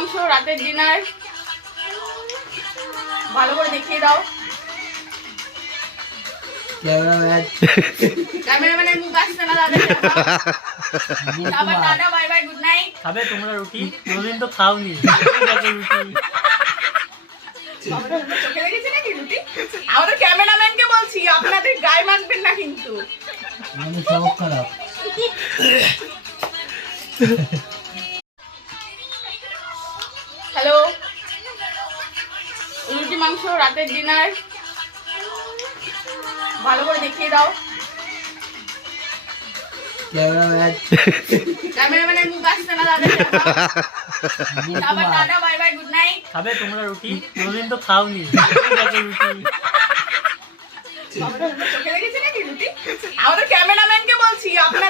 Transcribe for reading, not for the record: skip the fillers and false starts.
মাংস রাতের ডিনার ভালো করে দেখিয়ে দাও। ক্যামেরাম্যানের মুখ আসছে না দাদা। আবার tata bye bye good night. খাবে তোমরা রুটি? কোনোদিন তো খাওনি রুটি। চোখে লেগেছে নাকি রুটি? আমাদের ক্যামেরাম্যানকে বলছি আপনাদের গায়ে মাখবেন না কিন্তু। খারাপ। হ্যালো, রুটি মাংস রাতের ডিনার ভালো করে দেখিয়ে দাও। ক্যামেরাম্যানের মুখ আসছে না দাদা। আবার tata bye bye good night. খাবে তোমরা রুটি? কোনোদিন তো খাওনি রুটি। চোখে লেগেছে নাকি রুটি? আমাদের ক্যামেরাম্যানকে বলছি আপনাদের